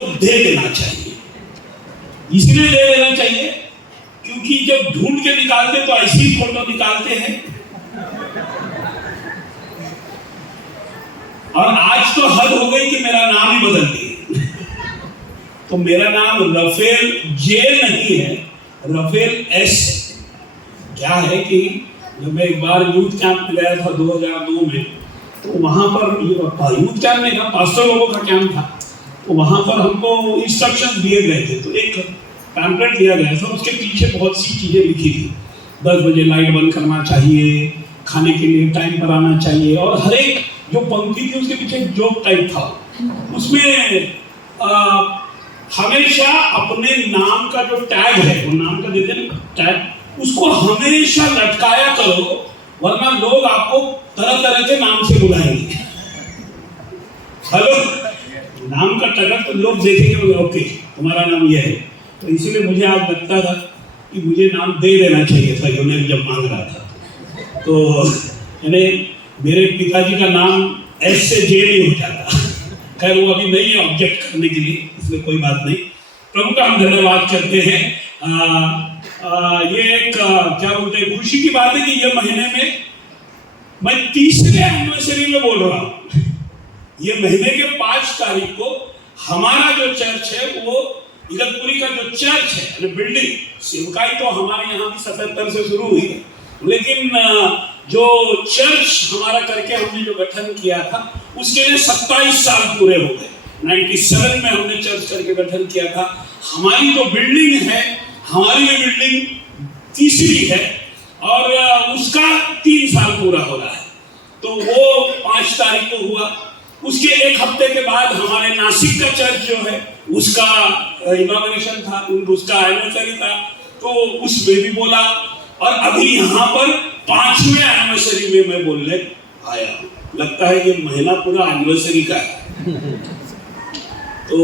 दे देना चाहिए। इसलिए दे देना चाहिए क्योंकि जब ढूंढ के निकालते तो ऐसी फोटो निकालते हैं। और आज तो हद हो गई कि मेरा नाम ही बदल दिया। तो मेरा नाम रफेल जे नहीं है, रफेल एस है। क्या है कि जब मैं एक बार यूथ कैंप में गया था 2002 में, तो वहां पर यूथ कैंप में पास्टर लोगों का कैंप था। तो वहां पर हमको इंस्ट्रक्शन दिए गए थे। तो एक पैम्पलेट दिया गया था, उसके पीछे बहुत सी चीजें लिखी थी। 10 बजे लाइट बंद करना चाहिए, खाने के लिए टाइम पर आना चाहिए, और हर एक जो पंक्ति थी उसके पीछे जोक टाइप था। उसमें हमेशा अपने नाम का जो टैग है, वो नाम का देते हैं टैग, उसको हमेशा लटकाया करो, वरना लोग आपको तरह तरह के नाम से बुलाएंगे। हेलो, नाम का टैग तो लोग देखेंगे, ओके तुम्हारा नाम यह है। तो इसीलिए मुझे आज लगता था कि मुझे नाम दे देना चाहिए था, यूनियन जब मांग रहा था। तो यानी मेरे पिताजी का नाम एस से जे नहीं हो जाता। खैर वो अभी नहीं है ऑब्जेक्ट करने के लिए, इसमें कोई बात नहीं। प्रभु का हम धन्यवाद करते हैं। ये एक क्या बोलते हैं, खुशी की बात है कि ये महीने में मैं तीसरे एनिवर्सरी में बोल रहा हूँ। ये महीने के 5 तारीख को हमारा जो चर्च है, वो इगतपुरी का जो चर्च है, बिल्डिंग सेवकाई तो हमारे यहाँ भी 77 से शुरू हुई है, लेकिन जो चर्च हमारा करके हमने जो गठन किया था, उसके लिए 27 साल पूरे हो गए। 97 में हमने चर्च करके गठन किया था। हमारी जो बिल्डिंग है, हमारी ये बिल्डिंग तीसरी है, और उसका 3 साल पूरा हो रहा है। तो वो 5 तारीख को हुआ। उसके एक हफ्ते के बाद हमारे नासिक का चर्च जो है, उसका इनॉग्रेशन था, उसका एनिवर्सरी था, तो उसमें भी बोला। और अभी यहाँ पर 5वें एनिवर्सरी में मैं बोलने आया हूँ। लगता है ये महीना पूरा एनिवर्सरी का है। तो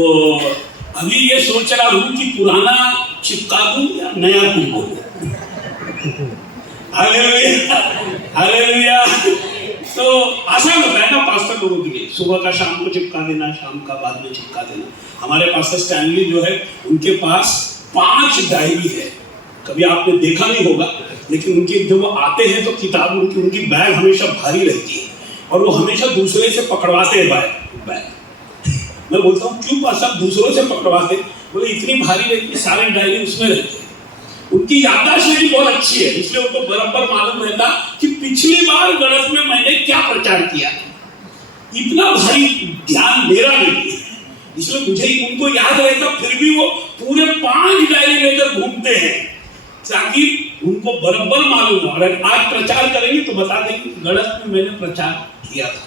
अभी ये सोच रहा हूँ कि पुराना चिपका दूं या नया बोलूं। Hallelujah, hallelujah. तो आसान होता है ना पास्टर लोगों के लिए, सुबह का शाम को चिपका देना, शाम का बाद में चिपका देना। हमारे पास्टर स्टैनली जो है, उनके पास 5 डायरी है। कभी आपने देखा नहीं होगा, लेकिन उनके जब वो आते हैं तो किताब उनकी बैग हमेशा भारी रहती है, और वो हमेशा दूसरे से पकड़वाते हैं बैग। मैं बोलता हूँ क्यों पास्टर दूसरों से पकड़वाते? बोले इतनी भारी रहती है, सारे डायरी उसमें रहते हैं। उनकी याददाश्त भी बहुत अच्छी है, इसलिए उनको बराबर मालूम रहता कि पिछली बार गणत में मैंने क्या प्रचार किया। इतना भारी ध्यान मेरा नहीं है, इसलिए मुझे उनको याद रहता। फिर भी वो पूरे 5 डायरी लेकर घूमते हैं ताकि उनको बराबर मालूम हो। अगर आज प्रचार करेंगे तो बता देंगे गणत में मैंने प्रचार किया था।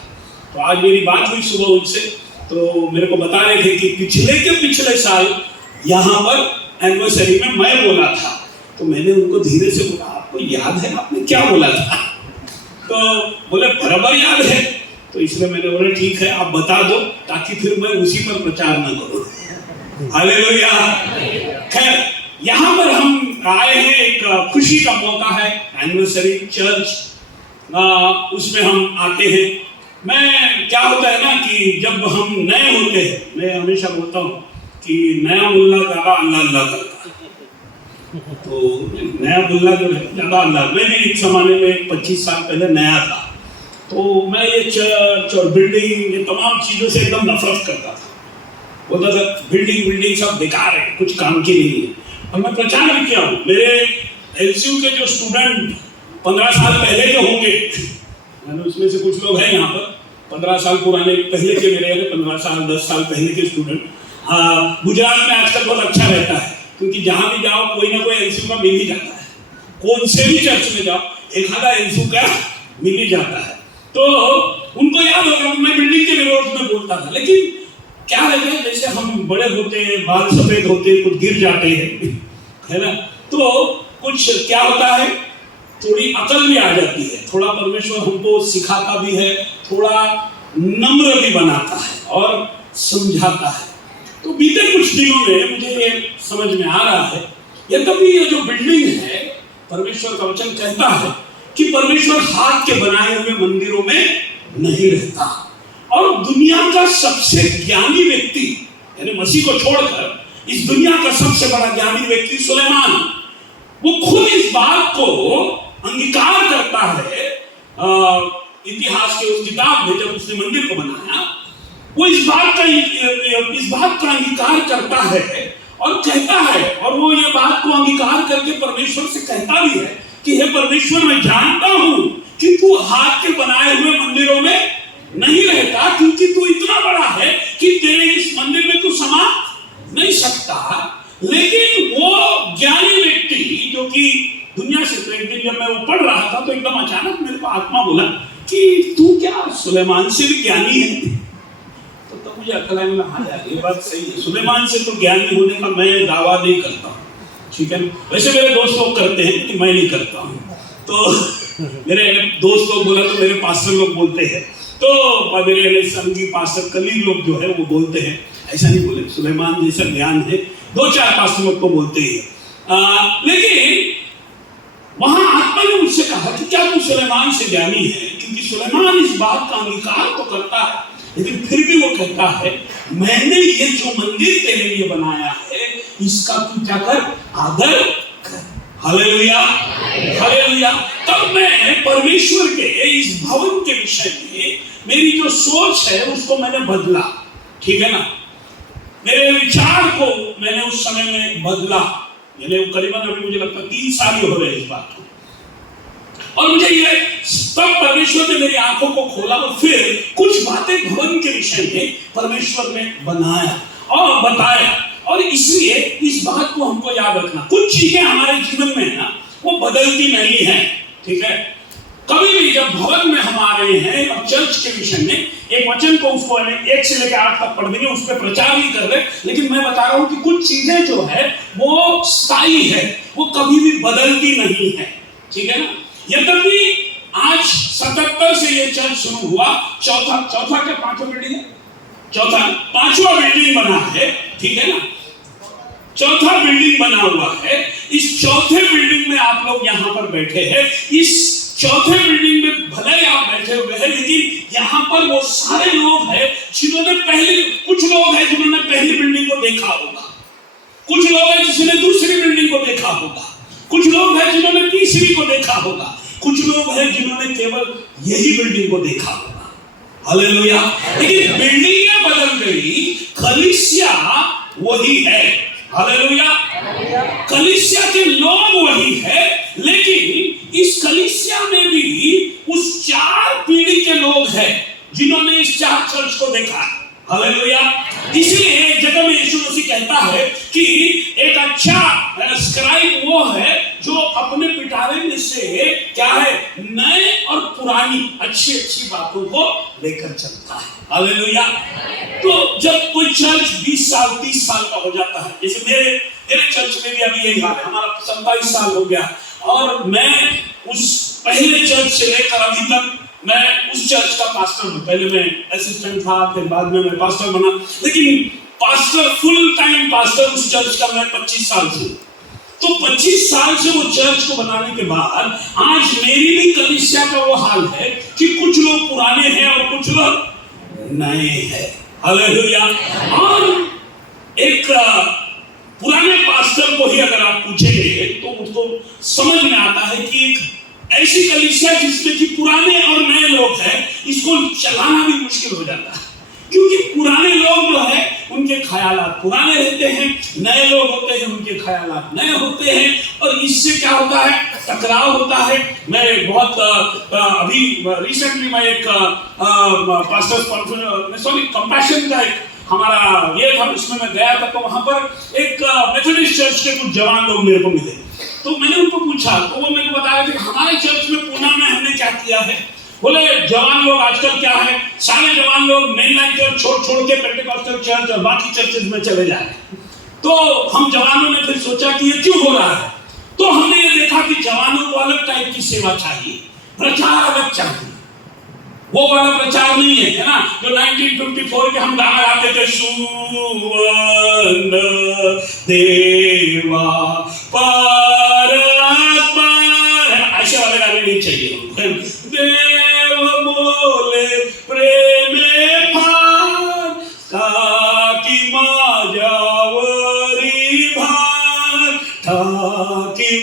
तो आज मेरी बात हुई सुबह उनसे, तो मेरे को बता रहे थे कि पिछले साल यहाँ पर एनिवर्सरी में मैं बोला था। तो मैंने उनको धीरे से बोला, आपको याद है आपने क्या बोला था? तो बोले बराबर याद है। तो इसलिए मैंने बोला ठीक है, आप बता दो, ताकि फिर मैं उसी पर प्रचार न करूं। हालेलुया। खैर, यहाँ पर हम आए हैं, एक खुशी का मौका है, एनिवर्सरी चर्च, उसमें हम आते हैं। मैं क्या होता है ना कि जब हम नए होते हैं, मैं हमेशा बोलता हूँ कि नया मुल्ला ज़्यादा अल्लाह अल्लाह करता है। तो नया मुल्ला जो है ज़्यादा अल्लाह, मैं भी एक ज़माने में 25 साल पहले नया था, तो मैं ये चर्च और बिल्डिंग, ये तमाम चीज़ों से एकदम नफरत करता था। बोलता था बिल्डिंग सब बेकार है, कुछ काम की नहीं है। और मैं प्रचार भी किया हूँ। मेरे एलसीयू के जो स्टूडेंट 15 साल पहले के होंगे, मैंने उसमें से कुछ लोग हैं यहाँ पर 15 साल पुराने पहले के, मेरे 15 साल 10 साल पहले के स्टूडेंट। गुजरात में आजकल बहुत अच्छा रहता है, क्योंकि जहाँ भी जाओ कोई ना कोई एलसीयू का मिल ही जाता है। कौन से भी चर्च में जाओ एक आधा एलसीयू का मिल ही जाता है। तो उनको याद होगा मैं बिल्डिंग के विरोध में बोलता था, लेकिन क्या रहता है, जैसे हम बड़े होते हैं, बाल सफेद होते हैं, कुछ गिर जाते हैं, है ना, तो कुछ क्या होता है, थोड़ी अकल भी आ जाती है, थोड़ा परमेश्वर हमको सिखाता भी है, थोड़ा नम्र भी बनाता है और समझाता है। तो बीते कुछ दिनों में मुझे ये समझ में आ रहा है, यद्यपि ये जो बिल्डिंग है, परमेश्वर का वचन कहता है कि परमेश्वर हाथ के बनाए हुए मंदिरों में नहीं रहता। और दुनिया का सबसे ज्ञानी व्यक्ति यानी मसीह को छोड़कर इस दुनिया का सबसे बड़ा ज्ञानी व्यक्ति सुलेमान, वो खुद इस बात को अंगीकार करता है इतिहास के उस किताब में, जब उसने मंदिर को बनाया, वो इस बात का अंगीकार करता है और कहता है, और वो ये बात को अंगीकार करके परमेश्वर से कहता भी है कि हे परमेश्वर, मैं जानता हूं कि तू हाथ के बनाए हुए मंदिरों में नहीं रहता, क्योंकि तू इतना बड़ा है कि तेरे इस मंदिर में तू समा नहीं सकता। लेकिन वो ज्ञानी व्यक्ति जो कि दुनिया से, तो एक दिन जब मैं वो पढ़ रहा था तो एकदम अचानक मेरे को आत्मा बोला कि तू क्या सुलेमान से भी ज्ञानी है? तो मुझे अकल आई, हाँ यार ये बात सही है, सुलेमान से तो ज्ञानी होने का मैं दावा नहीं करता, ठीक है। वैसे मेरे दोस्त लोग करते हैं कि मैं नहीं करता हूँ, तो मेरे दोस्त लोग बोला तो मेरे पास्टर लोग बोलते हैं, तो मेरे संगी पास्टर कलीग लोग जो है वो बोलते हैं, ऐसा नहीं बोले, सुलेमान जैसा ज्ञान है, 2-4 पास्टर लोग तो बोलते ही है। लेकिन वहां आत्मा ने मुझसे कहा कि क्या तू सुलेमान से ज्ञानी है? क्योंकि सुलेमान इस बात का अंगीकार तो करता है, लेकिन फिर भी वो कहता है मैंने ये जो मंदिर तेरे लिए बनाया है इसका तू क्या कर, आदर कर। Hallelujah, hallelujah. तब मैं परमेश्वर के इस भवन के विषय में मेरी जो सोच है उसको मैंने बदला, ठीक है ना, मेरे विचार को मैंने उस समय में बदला। यानी करीबन अभी मुझे लगता है 3 साल ही हो रहे इस बात को, और मुझे ये तब परमेश्वर ने मेरी आंखों को खोला और फिर कुछ बातें भवन के विषय में परमेश्वर ने बनाया और बताया। और इसलिए इस बात को हमको याद रखना, कुछ चीजें हमारे जीवन में है ना वो बदलती नहीं है, ठीक है। कभी भी जब भवन में हम आ रहे हैं और चर्च के विषय में एक वचन को उसको 1 से लेकर 8 तक पढ़ देंगे, उस पर प्रचार नहीं कर रहे, लेकिन मैं बता रहा हूं कि कुछ चीजें जो है वो स्थायी है, वो कभी भी बदलती नहीं है, ठीक है ना। यद्यपि आज 77 से ये चर्च शुरू हुआ, चौथा क्या 5वां बिल्डिंग है, चौथा 5वां बिल्डिंग बना है, ठीक है ना, चौथा बिल्डिंग बना हुआ है। इस चौथे बिल्डिंग में आप लोग यहाँ पर बैठे हैं, इस चौथे बिल्डिंग में भले ही आप बैठे हुए हैं, लेकिन यहाँ पर वो सारे लोग हैं जिन्होंने कुछ लोग हैं जिन्होंने पहली बिल्डिंग को देखा होगा, कुछ लोग हैं जिन्होंने दूसरी बिल्डिंग को देखा होगा, कुछ लोग हैं जिन्होंने तीसरी को देखा होगा, कुछ लोग हैं जिन्होंने केवल यही बिल्डिंग को देखा होगा। हालेलुया। लेकिन बिल्डिंगें बदल गई, कलीसिया वही है। हालेलुया। कलीसिया के लोग वही है, लेकिन इस कलीसिया में भी उस 4 पीढ़ी के लोग हैं जिन्होंने इस 4 चर्च को देखा। हालेलुया। इसलिए एक जगह में यीशु मसीह कहता है कि एक अच्छा स्क्राइब वो है जो अपने पिटारे में से क्या है, नए और पुरानी अच्छी बातों को लेकर चलता है। हालेलुया। तो जब कोई चर्च 20 साल 30 साल का हो जाता है, जैसे मेरे चर्च में भी अभी यही हाल है, हमारा 27 साल हो गया, और मैं उस पहले चर्च से लेकर अभी तक मैं उस चर्च का पास्टर हूँ। पहले मैं असिस्टेंट था, फिर बाद में मैं पास्टर बना, लेकिन पास्टर, फुल टाइम पास्टर उस चर्च का मैं 25 साल से। तो 25 साल से वो चर्च को बनाने के बाद आज मेरी भी कलीसिया का वो हाल है कि कुछ लोग पुराने हैं और कुछ लोग नए हैं। हालेलुया। और एक पुराने पास्टर को ही अगर आप पूछेंगे तो उसको समझ में आता है कि एक ऐसी कलीसिया जिसमें कि पुराने और नए लोग हैं, इसको चलाना भी मुश्किल हो जाता है, क्योंकि पुराने लोग जो है उनके ख्यालात पुराने रहते हैं, नए लोग होते हैं उनके ख्यालात नए होते हैं, और इससे क्या होता है, टकराव होता है। मैं बहुत अभी रिसेंटली मैं एक पास्टर्स कॉन्फ्रेंस कंपैशन का एक हमारा ये था, उसमें मैं गया था, तो वहां पर एक मेथोडिस्ट चर्च के कुछ जवान लोग मेरे को मिले। तो मैंने उनको पूछा, तो वो मेरे को बता रहे थे कि हमारे चर्च में पूना में हमने क्या किया है। बोले जवान लोग आजकल क्या है, सारे जवान लोग मेनलाइन चर्च छोड़ के पेंटेकॉस्टल चर्च और बाकी चर्चेज में चले जा रहे हैं। तो हम जवानों ने फिर सोचा कि ये क्यों हो रहा है, तो हमने ये देखा कि जवानों को अलग टाइप की सेवा चाहिए, प्रचार अलग चाहिए, वो वाला प्रचार नहीं है ना जो 1954 के हम गाना गाते थे, सुवर्ण देवा पर ऐसे वाले गाने नहीं चाहिए। देव बोले प्रेम की माँ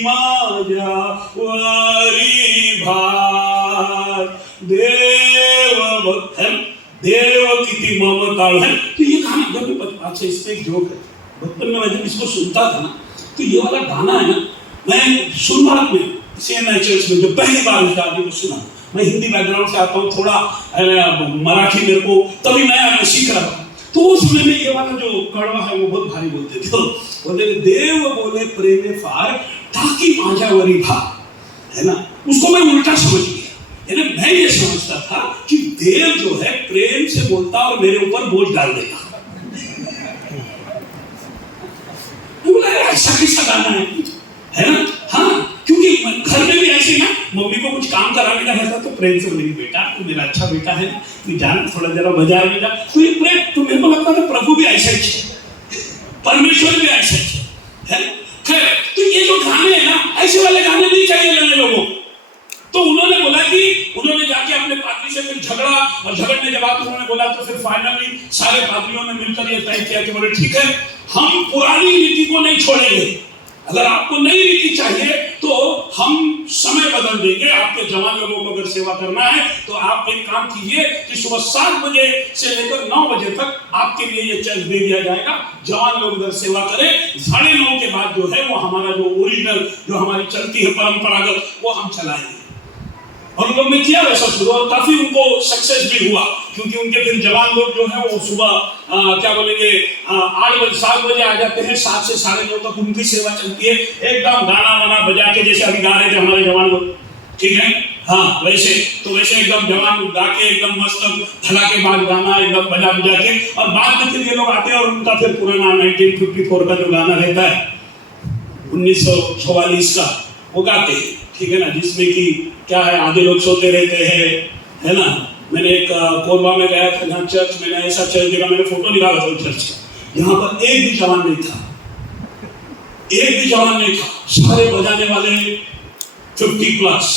माझ्या वरी भार देव भक्त देव किती ममताळ है। तो ये गाना जब मैं अच्छा इसमें एक जोक है, बचपन में जब इसको सुनता था ना तो ये वाला गाना है ना, मैं शुरुआत में CNI चर्च में जो पहली बार इस गाने को सुना, मैं हिंदी बैकग्राउंड से आता हूँ, थोड़ा मराठी मेरे को तभी नया मैं सीख रहा था, तो उस समय में ये वाला जो कड़वा है वो बहुत भारी बोलते थे, तो बोले देव बोले प्रेमे फार ताकि माझ्यावरी भार, है ना, उसको मैं उल्टा समझ गया। यानी मैं ये समझता था कि देव जो है प्रेम से बोलता और मेरे ऊपर बोझ डाल देता। ऐसा कैसा गाना है ना? हाँ, क्योंकि घर में भी ऐसे ना, मम्मी को कुछ काम कराने का रहता तो प्रेम से मेरी बेटा तू मेरा अच्छा बेटा है, तू जान थोड़ा जरा बजा बेटा, तो ये प्रेम तो मेरे को लगता था प्रभु भी ऐसा ही है, परमेश्वर भी ऐसा ही है। खैर, तो ये जो गाने हैं ना, ऐसे वाले गाने नहीं चाहिए लेने लोगों। तो उन्होंने बोला कि उन्होंने जाके अपने पादरी से फिर झगड़ा, और झगड़ने के बाद उन्होंने बोला तो फिर फाइनली सारे पादरियों ने मिलकर ये तय किया कि बोले ठीक है, हम पुरानी रीति को नहीं छोड़ेंगे, अगर आपको नई रीति चाहिए तो हम समय बदल देंगे, आपके जवान लोगों को अगर सेवा करना है तो आप एक काम कीजिए कि सुबह 7 बजे से लेकर 9 बजे तक आपके लिए ये चर्च दे दिया जाएगा, जवान लोग उधर सेवा करें, 9:30 के बाद जो है वो हमारा जो ओरिजिनल जो हमारी चलती है परंपरागत वो हम चलाएंगे। और लोग ने किया वैसा शुरू, और काफी उनको सक्सेस भी हुआ, क्योंकि उनके फिर जवान लोग जो है वो सुबह क्या बोलेंगे 7 बजे आ जाते हैं, 7 से 9:30 तक उनकी सेवा चलती है, एकदम गाना वाना बजा के, जैसे अभी गा रहे थे हमारे जवान लोग, ठीक है, हाँ वैसे एकदम जवान गा के एकदम मस्त धड़ाकेबाज गाना एकदम बजा के, और बाद में फिर ये लोग आते हैं और उनका फिर पुराना 1954 का जो गाना रहता है 1944 का वो गाते हैं, ठीक है ना, जिसमें कि क्या है आधे लोग सोते रहते हैं, है ना। मैंने एक कोरबा में गया था जहाँ चर्च, मैंने ऐसा चर्च देखा, मैंने फोटो निकाला था चर्च का, यहाँ पर एक भी जवान नहीं था, एक भी जवान नहीं था, सारे बजाने वाले 50+,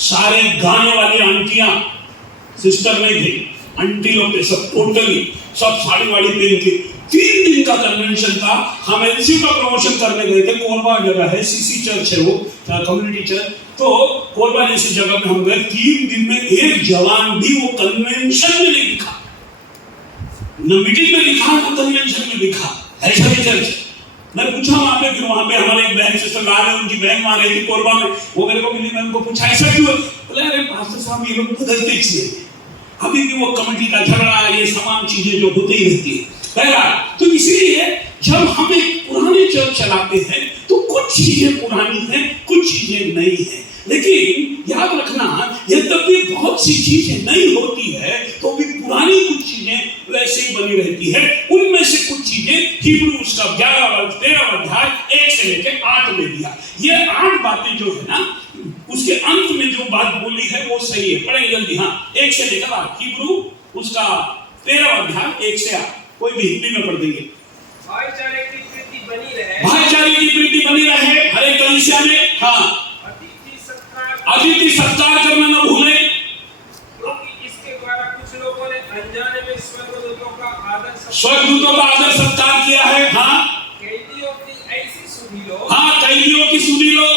सारे गाने वाली आंटियां, सिस्टर नहीं थे, आंटी लोग थे सब, टोटली सब साड़ी वाड़ी पहन के। 3 दिन का कन्वेंशन था, हम एलसी का प्रमोशन करने गए थे, कोरबा जगह है, सीसी चर्च है वो, कम्युनिटी चर्च, तो कोरबा जैसी जगह में हम गए, 3 दिन में एक जवान भी वो कन्वेंशन में नहीं दिखा, न मीटिंग में दिखा न कन्वेंशन में दिखा, ऐसा ही चर्च। मैं पूछा वहां पे, फिर वहां पे हमारे एक बहन सिस्टर ला रहे, उनकी बहन वहां रही थी कोरबा में, वो मेरे को मिली, मैं उनको पूछा ऐसा क्यों? बोले अरे पास्टर साहब ये लोग बदलते इसलिए, अभी भी वो कमेटी का झगड़ा, ये तमाम चीजें जो होती ही रहती है। बहरहाल, तो इसलिए जब हम एक पुराने चर्च चलाते हैं तो कुछ चीजें पुरानी हैं, कुछ चीजें नई हैं, लेकिन याद रखना यद्यपि बहुत सी चीजें नई होती है तो भी पुरानी कुछ चीजें वैसे ही बनी रहती है। उनमें से कुछ चीजें हिब्रू उसका 13 अध्याय 1 से लेकर 8 में दिया। ये 8 बातें जो है ना, उसके अंत में जो बात बोली है वो सही है, पढ़ेंगे जल्दी, हाँ 1 से लेकर 8, हिब्रू उसका 13 अध्याय 1 से 8, कोई भी हिंदी में पढ़ देंगे। भाईचारे की प्रीति बनी रहे, भाईचारे की प्रीति बनी रहे हर एक कलीसिया में, हाँ अतिथि सत्कार करना न भूले, क्योंकि इसके द्वारा कुछ लोगों ने अनजाने में स्वर्गदूतों का आदर सत्कार किया है, हाँ कैदियों की ऐसी सुधी लो, हाँ कैदियों की सुधी लो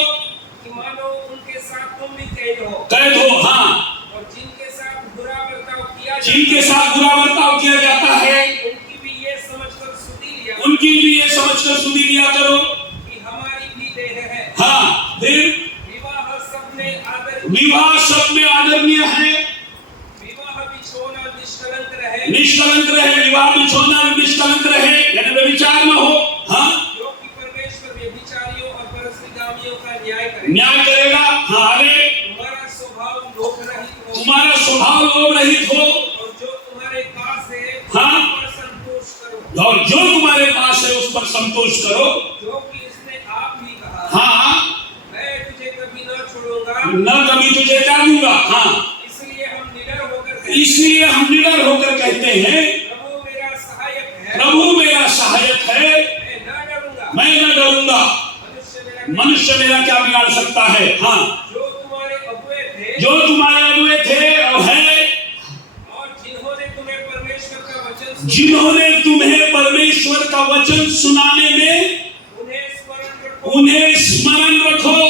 कि मानो उनके साथ तुम भी कैद हो, हाँ, और जिनके साथ बुरा बर्ताव किया जाता है उनकी भी ये समझकर सुधी लिया करो कि हमारी भी देह है, हाँ देह, विवाह सब में आदरणीय है, विवाह बिछोना निष्कलंक रहे, विवाह बिछोना निष्कलंक रहे, यानी व्यभिचार न हो, हाँ, क्योंकि परमेश्वर व्यभिचारियों और परस्त्रीगामियों का न्याय करेगा, हाँ, अरे तुम्हारा स्वभाव लोभ रहित हो, और जो तुम्हारे पास है हाँ, उस पर संतोष करो, और जो तुम्हारे पास है उस पर संतोष करो, जो कि इसने आप भी कहा, हाँ, मैं तुझे कभी न छोड़ूंगा, न कभी तुझे त्यागूंगा, हाँ, इसलिए हम निडर होकर कहते हैं प्रभु मेरा सहायक है, मैं न डरूंगा, मनुष्य मेरा क्या बिगाड़ सकता है, हाँ, जो तुम्हारे अगुए थे और है, और जिन्होंने तुम्हें परमेश्वर का वचन सुनाने में उन्हें स्मरण रखो,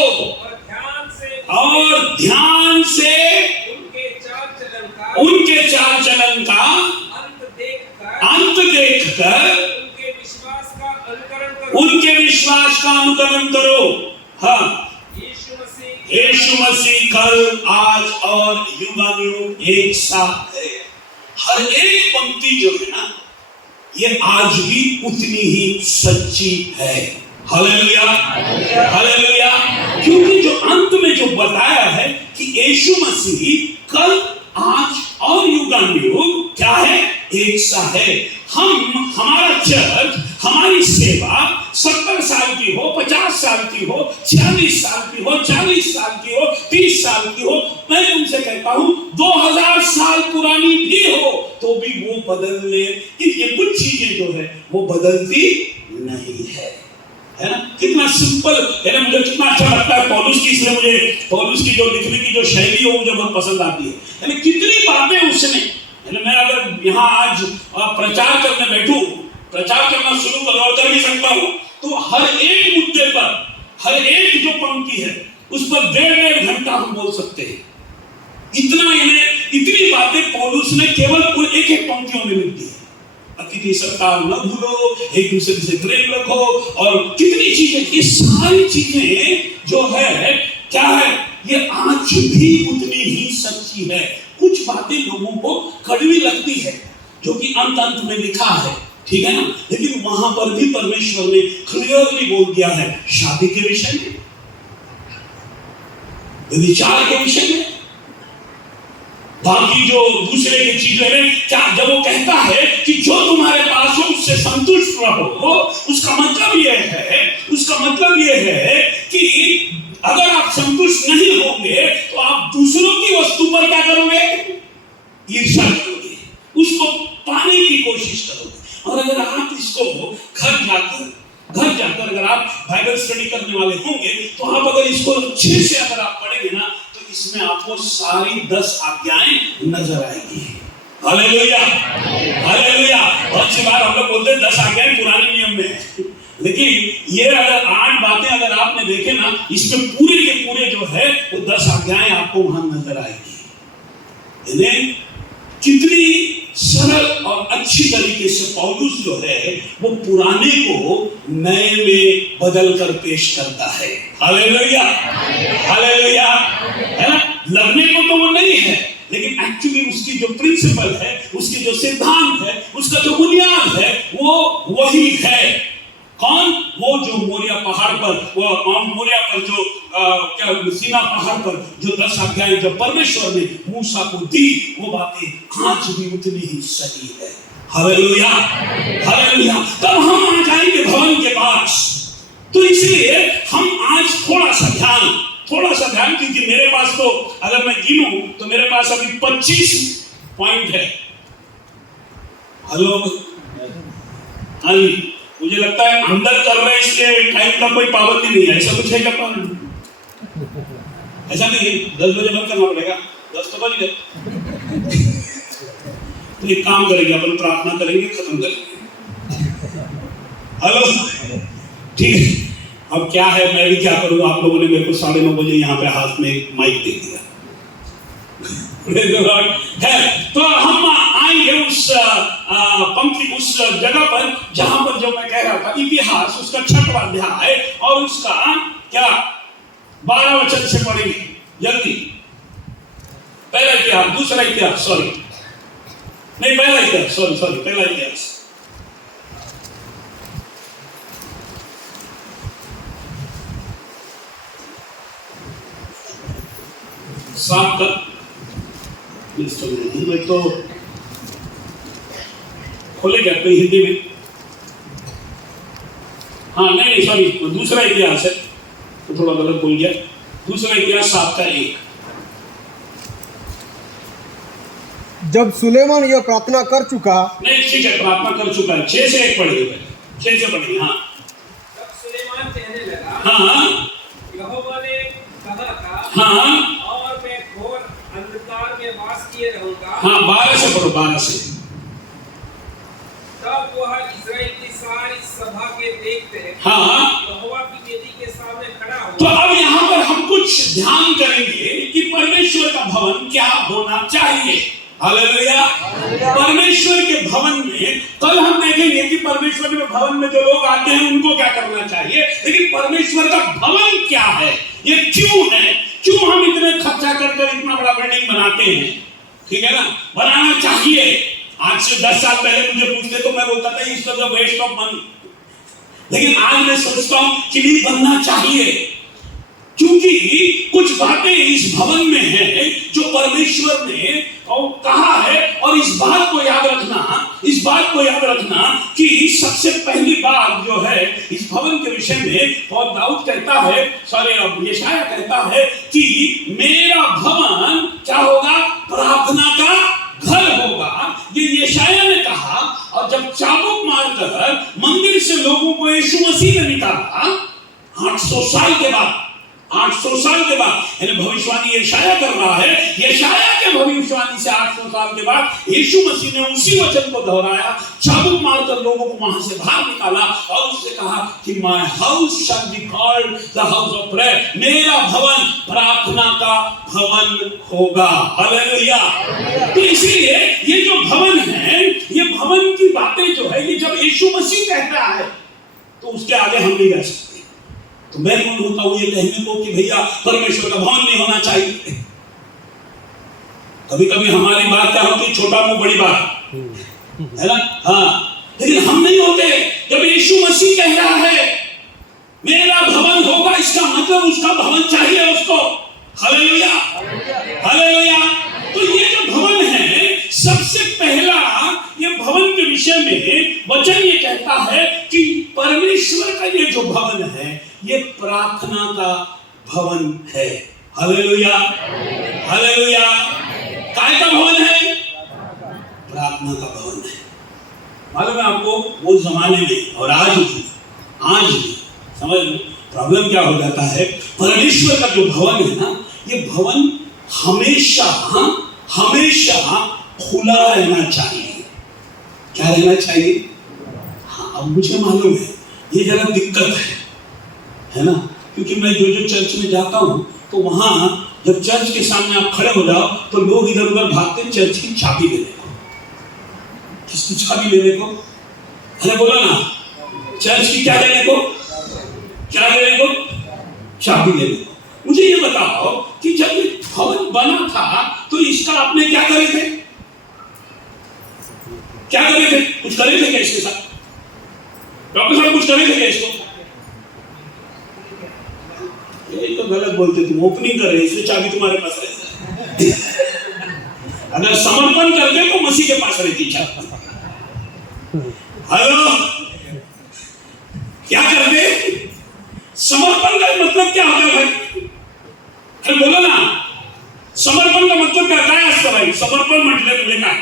विश्वास का अनुकरण करो। उनके विश्वास का अनुकरण करो। हाँ, यीशु मसीह कल आज और युगानुयुग एक साथ है। हर एक पंक्ति जो है ना, ये आज भी उतनी ही सच्ची है। Hallelujah, hallelujah. क्योंकि जो अंत में जो बताया है कि यीशु मसीह कल आज और युगानुयुग क्या है, एक सा है। हमारा चर्च, हमारी सेवा 70 साल की हो, 50 साल की हो, 46 साल की हो, 40 साल की हो, 30 साल की हो, मैं तुमसे कहता हूं 2000 साल पुरानी भी हो तो भी वो बदलने, ये कुछ चीजें जो है वो बदलती नहीं है ना। कितना सिंपल है ना, मुझे कितना अच्छा लगता है पौलुस की, इसलिए मुझे पौलुस की जो लिखने की जो शैली है वो मुझे बहुत पसंद आती है। कितनी बातें उसने, मैं अगर यहाँ आज प्रचार करने बैठूं, प्रचार करना शुरू करूं और कर भी सकता हूं, तो हर एक मुद्दे पर, हर एक जो पंक्ति है उस पर 1.5 घंटा हम बोल सकते हैं। इतना इतनी बातें पौलुस ने केवल एक एक पंक्तियों में लिख दी है। अतिथि सत्कार न भूलो, एक दूसरे से प्रेम रखो, और कितनी चीजें, ये सारी चीजें जो है क्या है, ये आज भी उतनी ही सच्ची है। कुछ बातें लोगों को कड़वी लगती है जो कि अंत में लिखा है, ठीक है ना, लेकिन वहां पर भी परमेश्वर ने क्लियरली बोल दिया है शादी के विषय में, विचार के विषय में, बाकी जो दूसरे की चीजें हैं। क्या जब वो कहता है कि जो तुम्हारे पास हो उससे संतुष्ट रहो, उसका मतलब ये है कि अगर आप संतुष्ट नहीं होंगे तो आप दूसरों की वस्तु पर क्या करोगे, ईर्ष्या करोगे, उसको पाने की कोशिश करोगे। और अगर आप इसको घर जाकर अगर आप बाइबल स्टडी करने वाले होंगे तो आप अगर इसको अच्छे से अगर आप पढ़ेंगे ना, तो इसमें आपको सारी 10 आज्ञाएं नजर आएगी। Hallelujah, hallelujah. बहुत सी बार हम लोग बोलते हैं 10 आज्ञाएं पुराने नियम में है, लेकिन ये अगर 8 बातें अगर आपने देखे ना, इसमें पूरे के पूरे जो है वो 10 आज्ञाएं आपको वहां नजर आएगी। यानी कितनी सरल और अच्छी तरीके से पौलुस जो है वो पुराने को नए में बदल कर पेश करता है। हालेलुया, हालेलुया, है ना। लगने को तो वो नहीं है, लेकिन एक्चुअली उसकी जो प्रिंसिपल है, उसकी जो सिद्धांत है, उसका जो बुनियाद है, वो वही है। कौन? वो जो मोरिया पहाड़ पर, वो मोरिया पर जो क्या सीना पहाड़ पर जो 10 आज्ञाएं जब परमेश्वर ने मूसा को दी, वो बातें आज भी उतनी ही सही है। Hallelujah, hallelujah. तब हम आ जाएंगे भवन के पास, तो इसलिए हम आज थोड़ा सा ध्यान, क्योंकि मेरे पास तो अगर मैं गिनूं तो मेरे पास अभी 25 पॉइंट है। हेलो, हाँ जी, मुझे लगता है अंदर कर रहे, इसलिए टाइम का कोई पाबंदी नहीं है, ऐसा कुछ है क्या? ऐसा नहीं है, 10 बजे बंद करना पड़ेगा, 10 तो बज गए। तो एक काम करेंगे, अपन प्रार्थना करेंगे, खत्म करेंगे। हेलो, ठीक है। अब क्या है, मैं भी क्या करूँ, आप लोगों ने मेरे को 9:30 बजे यहाँ पे हाथ में एक माइक दे दिया है, तो हम आएंगे उस पंक्ति, उस जगह पर जहां पर जो मैं कह रहा था, इतिहास उसका 6वां अध्याय और उसका क्या 12 वचन से पढ़ेंगे जल्दी। पहला इतिहास, दूसरा इतिहास, पहला इतिहास। साफ कर में तो खोले क्या कोई हिंदी में? हाँ नहीं, सॉरी, दूसरा इतिहास है, तो थोड़ा गलत बोल गया। दूसरा इतिहास 7 का 1। जब सुलेमान यह प्रार्थना कर चुका, नहीं ठीक है, प्रार्थना कर चुका है। 6 से 1 पढ़िए, 6 से पढ़िए। हाँ, तब सुलेमान कहने लगा, हाँ, यहोवा ने कहा था, हाँ, और मैं घोर अंधकार में वास किए रहूंगा। हाँ, 12 से पढ़ो, 12 से। तब वह इस्राएल की सारी सभा के देखते, हाँ, यहोवा की वेदी के सामने खड़ा हुआ। तो अब यहाँ पर हम कुछ ध्यान करेंगे कि परमेश्वर का भवन क्या होना चाहिए। हालेलुया। परमेश्वर के भवन में कल हम देखेंगे कि परमेश्वर के भवन में जो लोग आते हैं उनको क्या करना चाहिए, लेकिन परमेश्वर का भवन क्या है, ये क्यों है, क्यों हम इतने खर्चा कर इतना बड़ा बिल्डिंग बनाते हैं, ठीक है ना, बनाना चाहिए। आज से 10 साल पहले मुझे पूछते तो मैं बोलता था इस तरह वेस्ट ऑफ मनी, लेकिन आज मैं सोचता हूं कि नहीं, बनना चाहिए, क्योंकि कुछ बातें इस भवन में है जो परमेश्वर ने कहा है। और इस बात को याद रखना कि सबसे पहली बात जो है इस भवन के विषय में, और दाऊद कहता है, यशायाह कहता है कि मेरा भवन क्या होगा, प्रार्थना का घर होगा। ये यशायाह ने कहा, और जब चाबुक मारकर मंदिर से लोगों को यीशु मसीह ने निकाला 800 साल के बाद, 800 साल के बाद, यानी भविष्यवाणी यशायाह कर रहा है, यशायाह के भविष्यवाणी से 800 साल के बाद यीशु मसीह ने उसी वचन को दोहराया, चाबुक मारकर लोगों को वहां से बाहर निकाला और उससे कहा कि my house shall be called the house of prayer, मेरा भवन प्रार्थना का भवन होगा। हालेलुया। तो इसलिए ये जो भवन है, ये भवन की बातें जो है, ये जब यीशु मसीह कहता है तो उसके आगे हम नहीं रह सकते। तो मैं कौन होता हूं ये कहने को कि भैया परमेश्वर का भवन नहीं होना चाहिए। कभी कभी हमारी बात क्या होती, छोटा मुंह बड़ी बात है ना, हाँ, लेकिन हम नहीं होते। जब यीशु मसीह कह रहा है मेरा भवन होगा, इसका मतलब उसका भवन चाहिए उसको। Hallelujah, hallelujah. तो ये जो भवन है, सबसे पहला ये भवन के विषय में वचन ये कहता है कि परमेश्वर का ये जो भवन है, ये प्रार्थना का भवन है। Hallelujah, hallelujah. काय का भवन है? प्रार्थना का भवन है। मालूम है आपको, वो जमाने में और आज भी समझ लो प्रॉब्लम क्या हो जाता है, परमेश्वर का जो भवन है ना, ये भवन हमेशा खुला रहना चाहिए। क्या रहना चाहिए? हाँ, अब मुझे मालूम है ये जरा दिक्कत है ना, क्योंकि मैं जो चर्च में जाता हूं तो वहां जब चर्च के सामने आप खड़े हो जाओ तो लोग इधर उधर भागते चर्च की चाबी लेने को। किसकी चाबी लेने को? अरे बोलो ना, चर्च की क्या लेने को? क्या लेने को? चाबी लेने को। मुझे ये बताओ कि जब ये भवन बना था तो इसका आपने क्या करे थे? क्या करे थे? कुछ करे थे क्या इसके साथ? डॉक्टर साहब कुछ करे थे क्या इसको? ये तो गलत बोलते, तुम ओपनिंग कर रहे, इसलिए चाबी तुम्हारे पास रहती है। अगर समर्पण करते तो मसीह के पास रहती चाबी। हेलो, क्या करते? समर्पण का मतलब क्या होता है भाई? अरे बोलो ना, समर्पण का मतलब काय असतं भाई? समर्पण म्हटलं म्हणजे काय?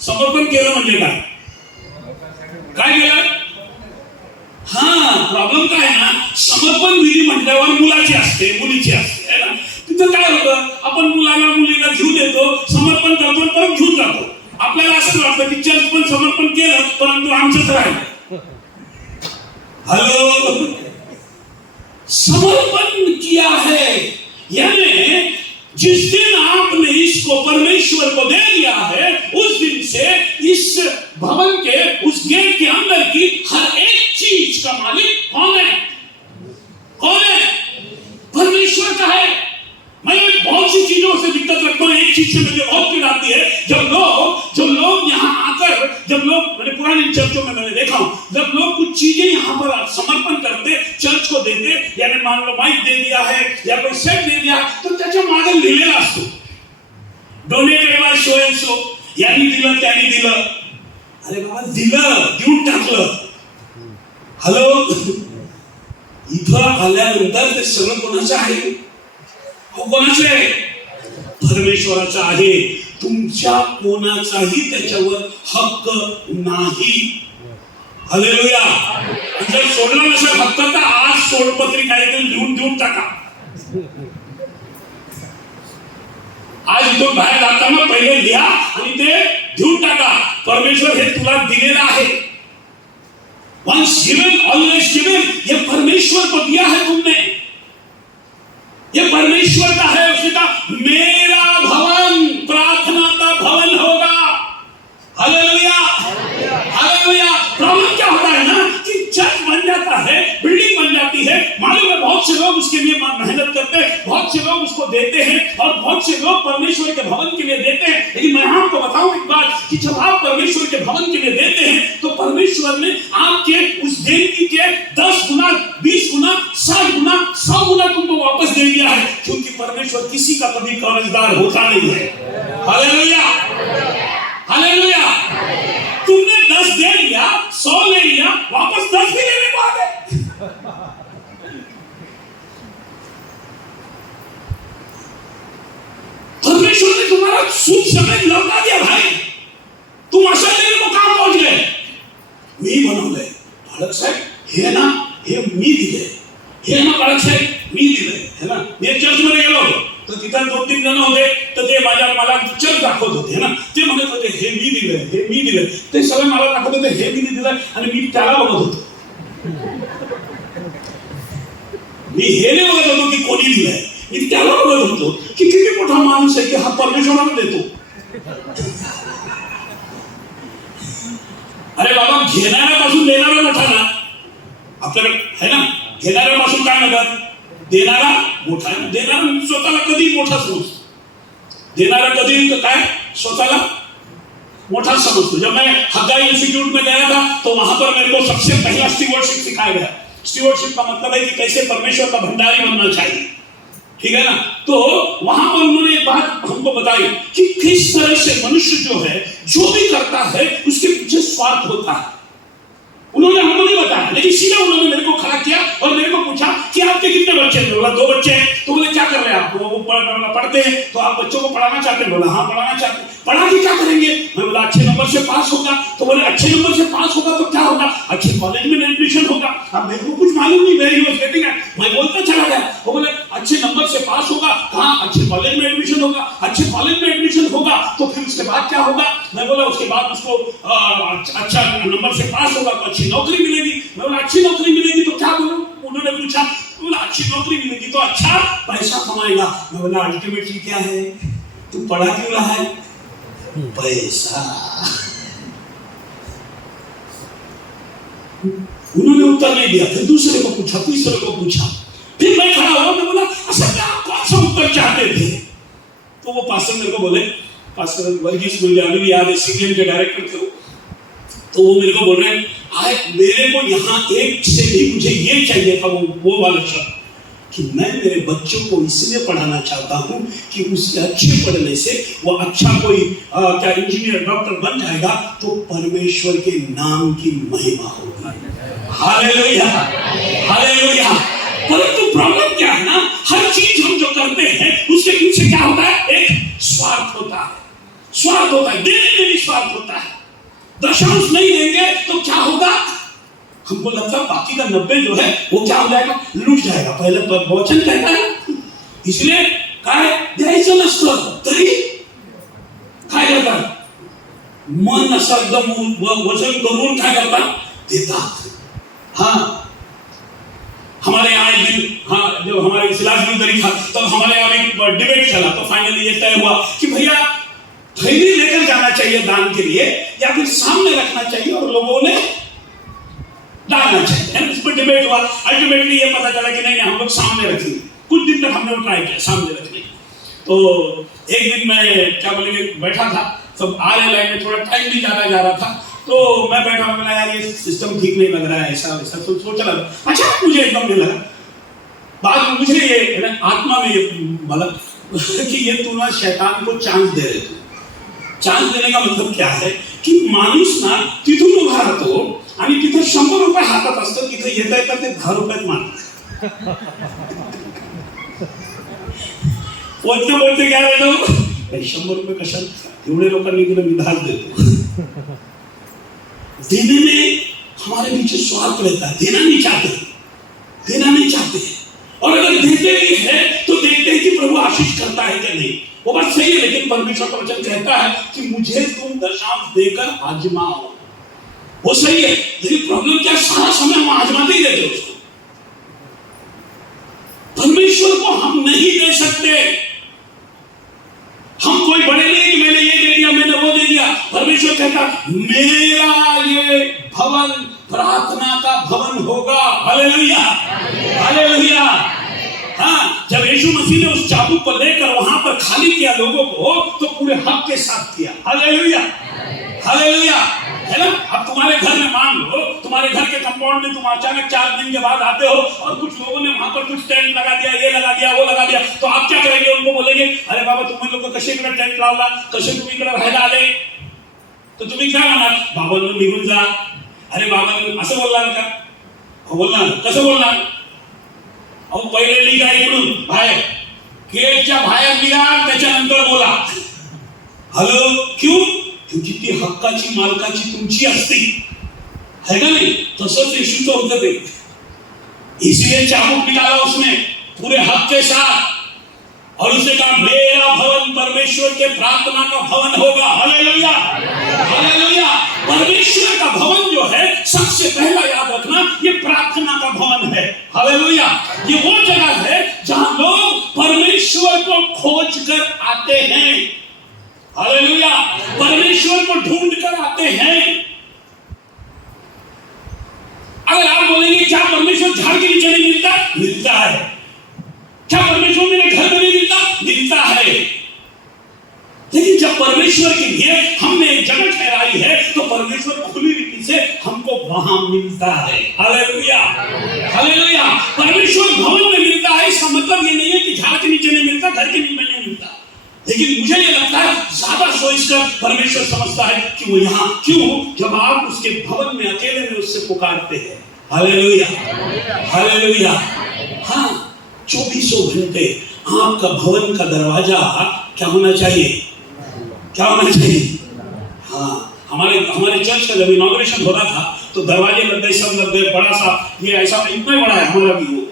समर्पण केलं म्हणजे काय केलं? हाँ, प्रॉब्लेम काय आहे ना, समर्पण विधी म्हटल्यावर मुलाची असते, मुलीची असते, है ना? तिथं काय होतं, आपण मुलीला घेऊन येतो, समर्पण करतो, परत घेऊन जातो. आपल्याला असं वाटतं की चर्च पण समर्पण केलं, परंतु आमचंच राहिलं. हेलो, समर्पण किया है, यानी जिस दिन आपने इसको परमेश्वर को दे दिया है, उस दिन से इस भवन के उस गेट के अंदर की हर एक चीज का मालिक कौन है? कौन है? परमेश्वर का है। मैं बहुत सी चीजों से दिक्कत रखता हूँ, एक चीज से मुझे बहुत पीड़ा आती है, जो लोग यहाँ आकर, जब लोग, मैंने पुरानी चर्चों में मैंने देखा हूँ, जब लोग कुछ चीजें यहाँ पर समर्पण करते, चर्च को देते, यानी मान लो माइक दे दिया है या कोई सेट दे दिया, तो त्याच्या मागे लिहिलेला असतो donated bye so and so, यांनी दिलं त्याने दिलं. अरे बाबा, दिलं, देऊन टाकलं. हॅलो, इथं आल्यानंतर ते सगळं कोणाचं आहे? कोणाचं आहे? परमेश्वराचं आहे. तुमच्या कोणाचाही त्याच्यावर हक्क नाही. हालेलुया. जर सोडला नसेल हक्क तर आज सोडपत्रिका लिहून देऊन टाका. आज इथून बाहेर जाताना पहिले लिहा आणि ते देऊन टाका. परमेश्वर हे तुला दिलेलं आहे. Once given always given. ये परमेश्वर को दिया है तुमने, ये परमेश्वर का है. उसने कहा मेरा भवन प्रार्थना का भवन होगा. जाता है, बिल्डिंग बन जाती है, मालूम है बहुत से लोग उसके लिए मेहनत करते हैं, बहुत से लोग उसको देते हैं और बहुत से लोग परमेश्वर के भवन के लिए देते हैं। लेकिन मैं आपको बताऊं एक बात कि जब आप परमेश्वर के भवन के लिए देते हैं तो परमेश्वर ने आपके उस देनगी के 10 गुना, 20 गुना, 60 गुना, 100 गुना तुमको वापस दे दिया है, क्योंकि परमेश्वर किसी का कभी कर्जदार होता नहीं है। Hallelujah, hallelujah. तुमने 10 दे लिया, 100 ले लिया, वापस 10 भी लेने को आ गए। परमेश्वर ने तुम्हारा शुभ समय लौटा दिया भाई, तुम असल लेने को कहां पहुंच गए? मी बनवलंय बाळक साहेब, हे ना हे मी दिले, हे ना बाळक साहेब मी दिले, है ना। मी चर्च मध्ये गेलो तर तिथं 2-3 जण होते, तर ते मला चर्च दाखवत होते, है ना। ते म्हणत होते हे मी दिले, हे मी दिले, ते सगळे मला दाखवत होते हे मी दिलं आणि मी त्याला बघत होतो। मी हे नाही बघत होतो की कोणी दिलंय, मी त्याला बघत होतो की किती मोठा माणूस आहे की हा परमेश्वराला देतो। अरे बाबा, घेणाऱ्यापासून देणारा मोठा ना आपल्याकडे, है ना। घेणाऱ्यापासून काय म्हणतात? देणारा मोठा। देणारा स्वतःला कधी मोठा समजतो, देणारा कधी काय स्वतःला मोठा समझतो। जब मैं हगाई इंस्टीट्यूट में गया था तो वहां पर मेरे को सबसे पहला स्टीवर्डशिप सिखाया गया। स्टीवर्डशिप का मतलब है कि कैसे परमेश्वर का भंडारी बनना चाहिए, ठीक है ना। तो वहां पर उन्होंने एक बात हमको बताई कि किस तरह से मनुष्य जो है जो भी करता है उसके पीछे स्वार्थ होता है। उन्होंने हमको नहीं बताया, लेकिन सीधा उन्होंने मेरे को खड़ा किया और मेरे को पूछा कि आपके कितने बच्चे हैं? बोला 2 बच्चे हैं। तो बोले क्या कर रहे हैं आप? वो पढ़ते हैं। तो आप बच्चों को पढ़ाना चाहते हैं? बोला हाँ पढ़ाना चाहते हैं। पढ़ा के क्या करेंगे? मैं बोला अच्छे नंबर से पास होगा। तो बोले अच्छे नंबर से पास होगा तो क्या होगा? अच्छे कॉलेज में एडमिशन होगा। अब मेरे को कुछ मालूम नहीं, मेरी यूनिवर्सिटी है, मैं बोलता चला गया। वो बोले अच्छे नंबर से पास होगा, कहाँ? अच्छे कॉलेज में एडमिशन होगा। अच्छे कॉलेज में एडमिशन होगा तो फिर उसके बाद क्या होगा? मैं बोला उसके बाद उसको अच्छा नंबर से पास होगा तो अच्छी नौकरी मिलेगी। मैं बोला अच्छी नौकरी मिलेगी तो क्या बोलूं? उन्होंने पूछा, बोला अच्छी नौकरी मिलेगी तो अच्छा पैसा कमाएगा। मैं बोला अल्टीमेटली क्या है, तू पढ़ा क्यों रहा है? पैसा। उन्होंने उत्तर नहीं दिया। फिर दूसरे को पूछा, तीसरे को पूछा, फिर मैं खड़ा हुआ। मैं बोला असल में आप कौन सा उत्तर चाहते थे? तो वो पास्टर मेरे को बोले, पास्टर वर्गीस मुझे अभी भी याद है, सीएम के डायरेक्टर थे। तो वो मेरे को बोल रहे हैं मेरे को यहाँ एक से भी मुझे ये चाहिए था, वो वाला शब्द कि मैं मेरे बच्चों को इसलिए पढ़ाना चाहता हूँ कि उसके अच्छे पढ़ने से वो अच्छा कोई क्या इंजीनियर डॉक्टर बन जाएगा तो परमेश्वर के नाम की महिमा होगी। Hallelujah, hallelujah. परंतु प्रॉब्लम क्या है ना, हर चीज हम जो करते हैं उसके पीछे क्या होता है? एक स्वार्थ होता है, स्वार्थ होता है। देने में भी स्वार्थ होता है। दशांश नहीं देंगे तो क्या होगा? हमको लगता है बाकी का 90 जो है वो क्या हो जाएगा? लूट जाएगा। पहले तो वचन कहता है, इसलिए काय द्यायचं नसतं तरी काय करतात? मन असं एकदम वचन करून काय करतात? देतात। हाँ, हमारे यहाँ एक दिन, हाँ जब हमारे इस्लाम में तरीका तब हमारे यहाँ एक डिबेट चला तो फाइनली ये तय हुआ कि भैया थैली लेकर जाना चाहिए दान के लिए या फिर सामने रखना चाहिए और लोगों ने डालना चाहिए। इस पर डिबेट हुआ। अल्टीमेटली ये पता चला कि नहीं हम लोग सामने रखेंगे। कुछ दिन तक हमने ट्राई किया सामने रखने। तो एक दिन मैं क्या बोलेंगे बैठा था, सब आ रहे लाइन में, थोड़ा टाइम भी ज्यादा जा रहा था। तो मैं बैठा, मैंने यार ये सिस्टम ठीक नहीं लग रहा है, ऐसा वैसा तो सोचा लगा। अच्छा मुझे एकदम नहीं लगा। बाद में मुझे ये आत्मा में ये मतलब कि ये तू ना शैतान को चांस दे रहे। चांस देने का मतलब क्या है की माणूस ना तिथून उभा राहतो आणि तिथे 100 रुपये हातात असतात, तिथे येता येता ते 10 रुपयात मारतात। बोलते क्या रहता हूँ 100 रुपये कशाला? एवढे लोकांनी दिलं, मी 10 देतो। देने में हमारे पीछे स्वार्थ रहता है। देना नहीं चाहते, देना नहीं चाहते। और अगर देते भी है तो देखते हैं कि प्रभु आशीष करता है कि नहीं। वो बात सही है, लेकिन परमेश्वर का वचन कहता है कि मुझे तुम दशांश देकर आजमाओ। वो सही है, लेकिन प्रॉब्लम क्या, सारा समय हम आजमाते ही रहते उसको। परमेश्वर को हम नहीं दे सकते। हम कोई बड़े नहीं कि मैंने ये दे दिया, मैंने वो दे दिया। परमेश्वर कहता मेरा ये भवन प्रार्थना का भवन भवन होगा। Hallelujah, hallelujah. हाँ, जब यीशु मसीह ने उस चाबुक को लेकर वहां पर खाली किया लोगों को, तो पूरे हक के साथ किया। हालेलुया, हालेलुया, है ना। अब तुम्हारे घर में मान लो, तुम्हारे घर के कंपाउंड में तुम अचानक 4 दिन के बाद आते हो और कुछ लोगों ने वहां पर कुछ टेंट लगा दिया, ये लगा दिया, वो लगा दिया, तो आप क्या करेंगे? उनको बोलेंगे, अरे बाबा तुम्हें लोग कसे इकडे टेंट लावला, कसे तुम्ही इकडे राहायला आले? तो तुम्ही काय म्हणणार? बाबांना निघून जा. अरे बाबांना असं बोलणार का? हो बोलणार. कसं बोलणार? अहो पहिले निघा इकडून बाहेर, गेटच्या बाहेर निघा, त्याच्यानंतर बोला. हॅलो, क्यों? क्योंकि ती हक्काची मालकाची तुमची असते, है का नहीं? तसंच येशूचं होतं ते. इसलिए चाबुक निकाला उसने पूरे हक के साथ, और उसने कहा मेरा भवन परमेश्वर के प्रार्थना का भवन होगा। Hallelujah, hallelujah. परमेश्वर का भवन जो है, सबसे पहला याद रखना, ये प्रार्थना का भवन है। हालेलुया। ये वो जगह है जहां लोग परमेश्वर को खोज कर आते हैं। हालेलुया, परमेश्वर को ढूंढ कर आते हैं। अगर आप बोलेंगे क्या परमेश्वर झाड़ के नीचे नहीं मिलता? मिलता है। क्या परमेश्वर मेरे घर में नहीं मिलता? मिलता है। लेकिन जब परमेश्वर के लिए हमने एक जगह ठहराई है, तो परमेश्वर खुली रीति से हमको वहां मिलता है। Hallelujah, hallelujah. परमेश्वर भवन में मिलता है, इसका मतलब ये नहीं है कि झाड़ के नीचे नहीं मिलता, घर के नीचे नहीं मिलता। लेकिन मुझे ये लगता है ज्यादा सोचकर परमेश्वर समझता है कि वो यहाँ क्यों, जब आप उसके भवन में अकेले में उससे पुकारते हैं। Hallelujah, hallelujah. हाँ, 24 घंटे आपका भवन का दरवाजा क्या होना चाहिए? क्या होना चाहिए? हाँ, हमारे चर्च का जब इनॉग्रेशन हो रहा था, तो दरवाजे लग गए, सब लग गए, बड़ा सा, ये ऐसा इतना बड़ा है हमारा भी, वो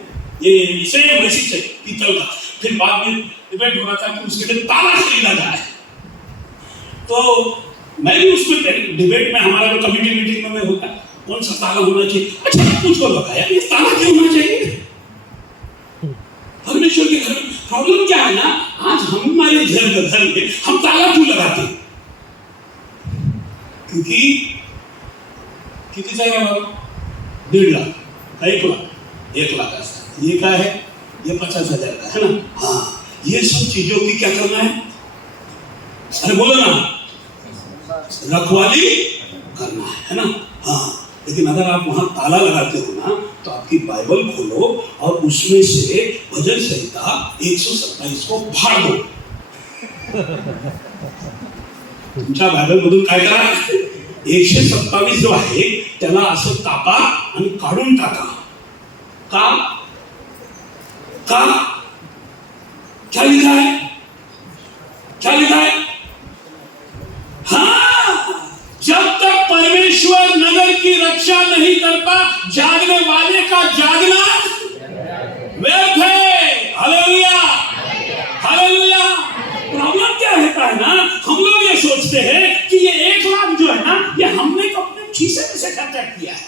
ये इसे वैसी से पीतल का। फिर बाद में डिबेट हो रहा था कि उसके लिए ताला खरीदा जाए, तो मैं भी उसमें डिबेट में, हमारा जो कमिटी मीटिंग में होता है, कौन सा ताला होना चाहिए? अच्छा, मुझको बताया ये ताला क्यों होना चाहिए? परमेश्वर के घर में प्रॉब्लम क्या है ना, आज हमारे घर में हम ताला क्यों लगाते? क्योंकि कितनी चाहिए बाबा? 1.5 लाख, 1 लाख ऐसा। ये क्या है? ये 50,000 का है ना। हाँ, ये सब चीजों की क्या करना है? अरे बोलो ना, रखवाली करना है ना। हाँ, लेकिन अगर आप वहां ताला लगाते हो ना, तो आपकी बाइबल खोलो और उसमें से भजन संहिता 127 को फाड़ दो। तुमच्या बायबल मधून काय करा? 127 जो आहे त्याला असं कापा आणि काढून टाका. का? का? क्या लिखा है? क्या लिखा है? हाँ, जब तक परमेश्वर नगर की रक्षा नहीं करता, जागने वाले का जागना व्यर्थ है। Hallelujah, hallelujah. प्रॉब्लम क्या रहता है ना, हम लोग ये सोचते हैं कि ये 1 लाख जो है ना, ये हमने तो अपने खीसे में से खर्चा किया है।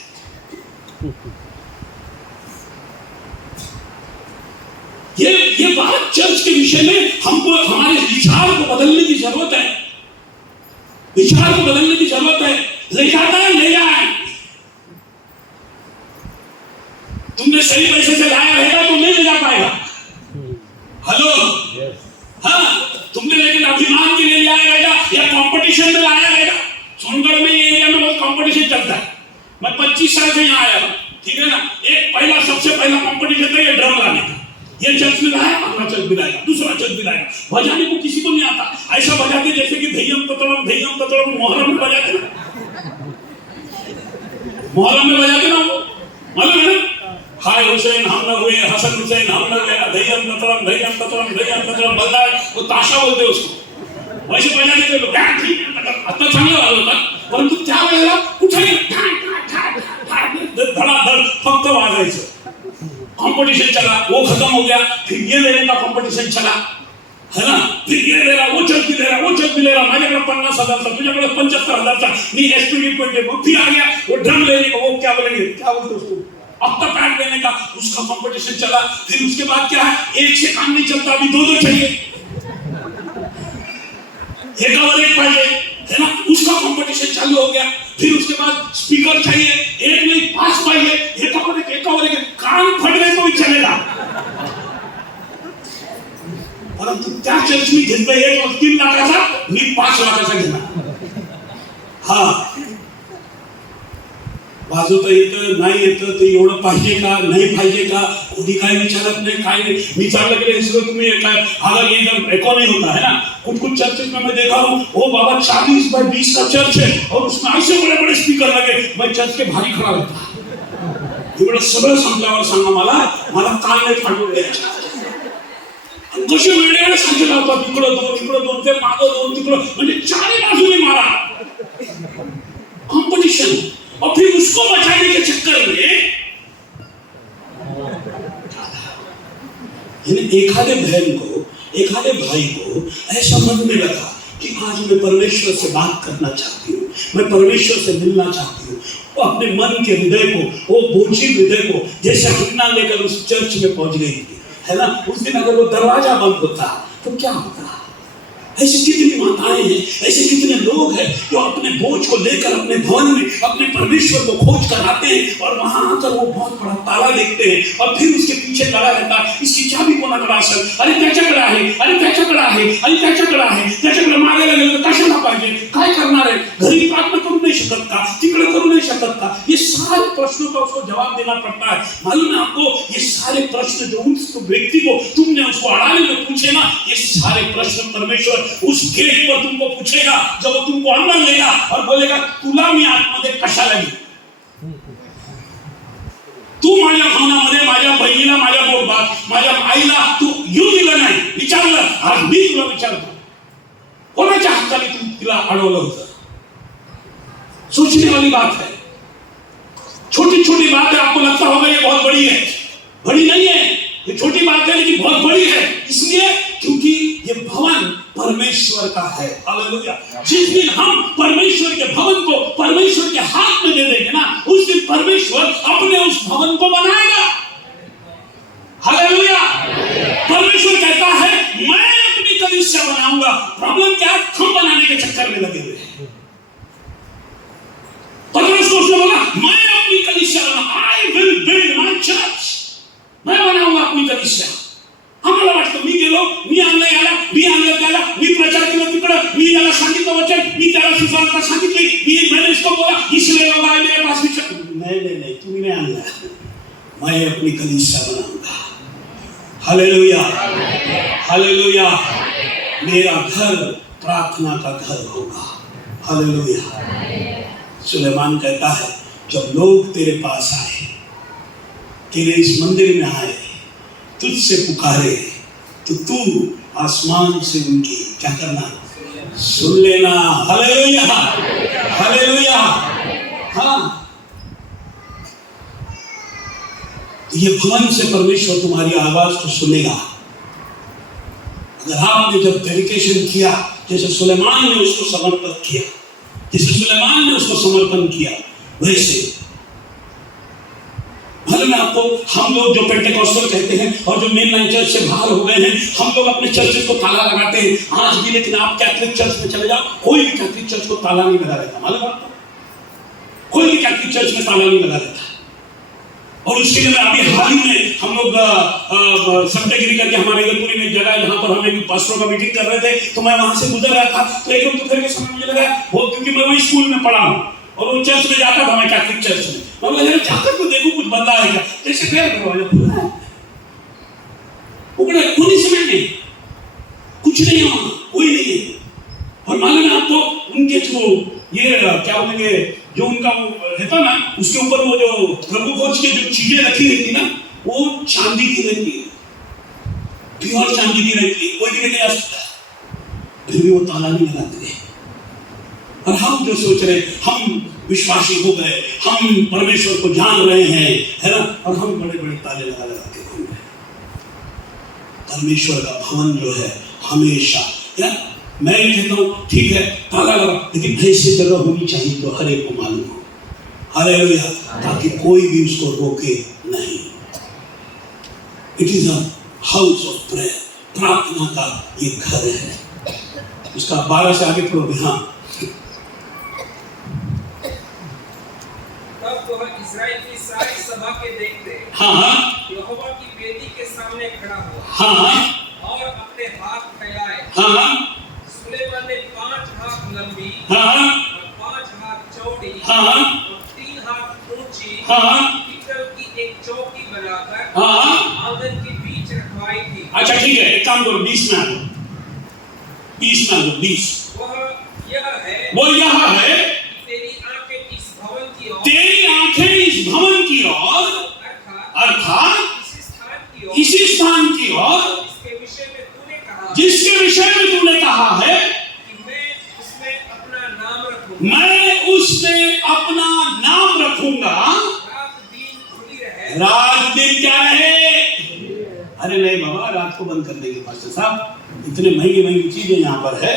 ये बात चर्च के विषय में हमको, हमारे विचार को बदलने की जरूरत है। विचार को बदलने की जरूरत है। ले जाता है, ले जाए। तुमने सही पैसे से लाया रहेगा तो नहीं ले जा पाएगा। हेलो, हाँ, तुमने लेकिन अभिमान के लिए लाया रहेगा या कंपटीशन में लाया रहेगा। सोनगढ़ में ये एरिया में बहुत कंपटीशन चलता है। मैं 25 साल से यहाँ आया हूँ, ठीक है ना। एक पहला, सबसे पहला कंपटीशन था ये ड्रम लाने का। ये चर्च में लाया, अगला चर्च भी लाएगा, दूसरा चर्च भी लाएगा। बजाने को किसी को नहीं आता। ऐसा बजाते जैसे कि धैयम ततड़म मोहर्रम में बजाते ना, मोहर्रम में बजाते ना, वो मालूम है ना। हाय हुसैन हम न हुए, हसन हुसैन हम न हुए, धैयम ततड़म बजता है, वो ताशा बोलते उसको। वैसे बजाते थे लोग, आता चांगला वाजत होता, परंतु त्या वेळेला कुठेही धडाधड फक्त वाजायचं। कंपटीशन चला, वो खत्म हो गया, फिर ये लेने का कंपटीशन चला, है ना। फिर ये ले रहा, वो चल भी ले रहा, वो चल भी ले रहा। माझ्याकडे 50,000 था, तुझ्याकडे 75,000 मी एसपीडी को दे, फिर आ गया वो ड्रम लेने का, वो क्या बोलेंगे, क्या बोलते उसको, अब तक पैड लेने का, उसका कंपटीशन चला। फिर उसके बाद क्या है, एक से काम नहीं चलता, अभी 2 चाहिए, एकावर एक पाहिजे, है ना। उसका कंपटीशन चालू हो गया। फिर उसके बाद स्पीकर चाहिए, एक नहीं 5 चाहिए, एक कान फटले तो भी चलेगा। परंतु त्या चर्च मी घेतलं 1-3 लाखाचा, मी 5 लाखाचा घेणार। हा, वाजवता येतं नाही येतं ते एवढं पाहिजे का नाही पाहिजे का, कोणी काय विचारत नहीं, काय नहीं। मी चाललं गेले इसरो तुम्ही काय अगर ये जब एको नहीं होता है ना, कुछ चर्चेस में मैं देखा हूँ, ओ बाबा 40 बाय 20 का चर्च है और उसमें ऐसे बड़े बड़े स्पीकर लगे, मैं चर्च के भारी खड़ा रहता। एवढं सगळं संपल्यावर सांगा मला कान नाही फाटून द्यायचे। कसे वेळे सारखे लावतात, इकडं 2 ते मागं 2 तिकडं, म्हणजे चारी बाजूने मारा, कॉम्पिटिशन। और फिर उसको बचाने के चक्कर में एखादे बहन को, एखादे भाई को ऐसा मन में लगा कि आज मैं परमेश्वर से बात करना चाहती हूँ, मैं परमेश्वर से मिलना चाहती हूँ। वो अपने मन के हृदय को, वो बोझिल हृदय को जैसे हन्ना लेकर उस चर्च में पहुंच गई थी, है ना। उस दिन अगर वो दरवाजा बंद होता तो क्या होता। ऐसी कितनी माताएं हैं, ऐसे कितने लोग हैं जो अपने बोझ को लेकर अपने भवन में अपने परमेश्वर को खोज कर आते हैं और वहां आकर वो बहुत बड़ा ताला देखते हैं और फिर उसके पीछे लगा रहता, इसकी चाबी कोणा कड़ा असेल, अरे त्याच्याकडे आहे, अरे त्याच्याकडे आहे, अरे त्याच्याकडे आहे, त्याच्याकडे मागायला गेलं तर कशाला पाहिजे, काय करणार आहे, घरी प्रार्थना करू नहीं शकत का, तिकडे करू नहीं शकत का। ये सारे प्रश्नों का उसको जवाब देना पड़ता है। मालूम है आपको, ये सारे प्रश्न जो उस व्यक्ति को तुमने उसको अड़ाने में पूछे ना, ये सारे प्रश्न परमेश्वर उस गेट पर तुमको पूछेगा जब वो तुमको अंदर लेगा और बोलेगा तुला मी आतमध्ये कशाला घेऊ, तू माझ्या भावनामध्ये माझ्या बहिणीला, माझ्या आईला तू येऊ दिलं नाही, विचारलं, आज मी तुला विचारतो कोणाच्या हक्काने तू तिला अडवलं होतं। सोचने वाली बात है, छोटी छोटी बात है, आपको लगता होगा ये बहुत बड़ी है, बड़ी नहीं है, ये छोटी बात है लेकिन बहुत बड़ी है। इसलिए क्योंकि ये भवन परमेश्वर का है। हालेलुया। जिस दिन हम परमेश्वर के भवन को परमेश्वर के हाथ में दे देंगे ना, उस दिन परमेश्वर अपने उस भवन को बनाएगा। हालेलुया। परमेश्वर कहता है मैं अपनी कलीसिया बनाऊंगा। प्रॉब्लम क्या है, हम बनाने के चक्कर में लगे हुए हैं। परमेश्वर उसने बोला मैं अपनी कलीसिया बनाऊंगा, I will build my church, मैं बनाऊंगा अपनी कलीसिया। आम्हाला वाटतं मी गेलो, मी आणलं याला, मी आणलं त्याला, मी प्रचार केला तिकडं, मी याला सांगितलं वचन, मी त्याला सुसंगता सांगितली, मैंने इसको बोला, इसलिए लोग आए मेरे पास विचार, नहीं तूने नहीं आणला, मैं अपनी कलीसिया बनाऊंगा। Hallelujah, hallelujah. मेरा घर प्रार्थना का घर होगा। हालेलुया। सुलेमान कहता है जब लोग तेरे पास आए, तेरे इस मंदिर में आए, तुझसे पुकारे तो तू आसमान से उनकी क्या करना, सुन लेना। Hallelujah, hallelujah. हाँ, ये भवन से परमेश्वर तुम्हारी आवाज को सुनेगा। अगर आपने जब डेडिकेशन किया, जैसे सुलेमान ने उसको समर्पण किया, जैसे सुलेमान ने उसको समर्पण किया, वैसे मालूम है आपको, हम लोग जो पेंटेकोस्टल कहते हैं और जो मेन लाइन चर्च से बाहर हो गए हैं, हम लोग अपने चर्चेस को ताला लगाते हैं आज भी। लेकिन आप कैथोलिक चर्च में चले जाओ, कोई भी कैथोलिक चर्च को ताला नहीं लगा रहता। मालूम है आपको, कोई भी कैथोलिक चर्च में ताला नहीं लगा रहता। और उसके लिए मैं अभी हाल ही में हम लोग सप्टेगिरी करके हमारे इगतपुरी में जगह है जहाँ पर हम एक पास्टरों का मीटिंग कर रहे थे, तो मैं वहां से गुजर रहा था, तो एकदम दोपहर के समय मुझे लगा वो, क्योंकि मैं वही स्कूल में पढ़ा हूँ और वो चर्च में जाता था, मैं कैथोलिक चर्च में, मैं बोला यार जाकर तो देखो कुछ बदला है क्या। जैसे फिर दरवाजा खुला है, उगड़ा, कोई समय नहीं, कुछ नहीं है वहां, कोई नहीं है। और मालूम है आपको, उनके जो ये क्या बोलेंगे, जो उनका रहता ना, उसके ऊपर वो जो प्रभु भोज के जो चीजें रखी रहती ना, वो चांदी की रहती है, प्योर चांदी की रहती है, कोई भी नहीं आ सकता। फिर भी वो ताला नहीं लगाते। और हम जो सोच रहे, हम विश्वासी हो गए, हम परमेश्वर को जान रहे हैं, है ना, और हम बड़े बड़े ताले लगा लगा के घूम रहे। परमेश्वर का भवन जो है हमेशा, या मैं ये कहता हूँ ठीक है ताला लगा, लेकिन ऐसी जगह होनी चाहिए तो हर एक को मालूम हो। हालेलुया। ताकि कोई भी उसको रोके नहीं। It is a house of prayer, प्रार्थना का ये घर है। उसका 12 से आगे पढ़ोगे। हाँ, हाँ यहोवा की वेदी के सामने खड़ा हुआ हाँ और अपने हाथ फैलाए। हाँ सुलेमान ने 5 हाथ लंबी हाँ और 5 हाथ चौड़ी हाँ और 3 हाथ ऊंची हाँ पीतल की एक चौकी बनाकर हाँ। आंगन के बीच रखवाई थी। अच्छा ठीक है, एक काम करो 20 में आ जाओ, 20 में आ जाओ, 20। वो यह है तेरी आंखें इस भवन की ओर, तेरी आंखें इस भवन की ओर, अर्थात इसी स्थान की ओर, इसी स्थान की ओर, इसके विषय में तूने कहा जिसके विषय में तूने कहा है कि मैं उसमें अपना नाम रखूंगा। मैं उसमें अपना नाम रखूंगा। रात दिन खुली रहे। रात दिन क्या रहे? अरे नहीं बाबा, रात को बंद कर देंगे पास्टर साहब, इतने महंगी महंगी चीजें यहाँ पर है,